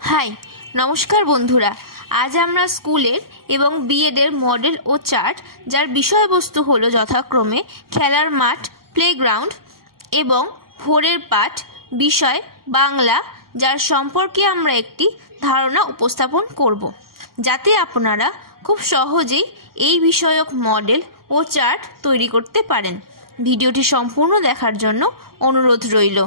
হাই, নমস্কার বন্ধুরা। আজ আমরা স্কুলের এবং বিএডের মডেল ও চার্ট, যার বিষয়বস্তু হলো যথাক্রমে খেলার মাঠ, প্লেগ্রাউন্ড এবং ভোরের পাঠ, বিষয় বাংলা, যার সম্পর্কে আমরা একটি ধারণা উপস্থাপন করব, যাতে আপনারা খুব সহজেই এই বিষয়ক মডেল ও চার্ট তৈরি করতে পারেন। ভিডিওটি সম্পূর্ণ দেখার জন্য অনুরোধ রইল।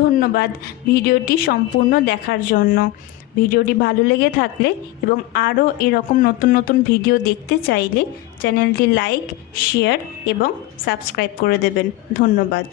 ধন্যবাদ ভিডিওটি সম্পূর্ণ দেখার জন্য। ভিডিওটি ভালো লেগে থাকলে এবং আরও এরকম নতুন নতুন ভিডিও দেখতে চাইলে চ্যানেলটি লাইক, শেয়ার এবং সাবস্ক্রাইব করে দেবেন। ধন্যবাদ।